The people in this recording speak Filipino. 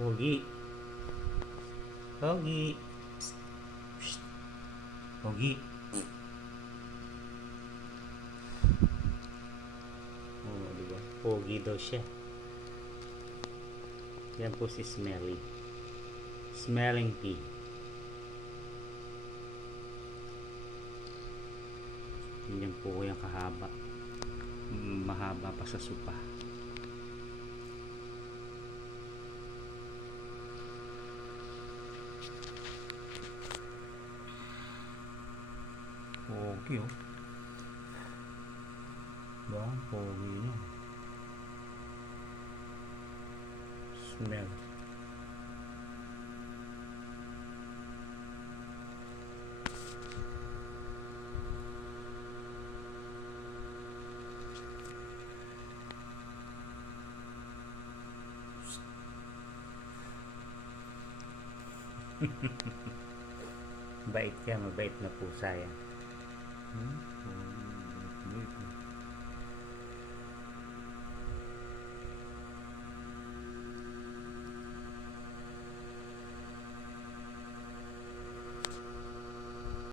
Pogi. Pogi. Psst. Psst. Pogi. Oh, diba? Pogi daw siya. Yan po si Smelly. Smelling pea. Yan po yung kahaba. Mahaba pa sa supa. Pogi oh. Diba? Pogi niya. Smell. Bait ka, mabait na pusa yan.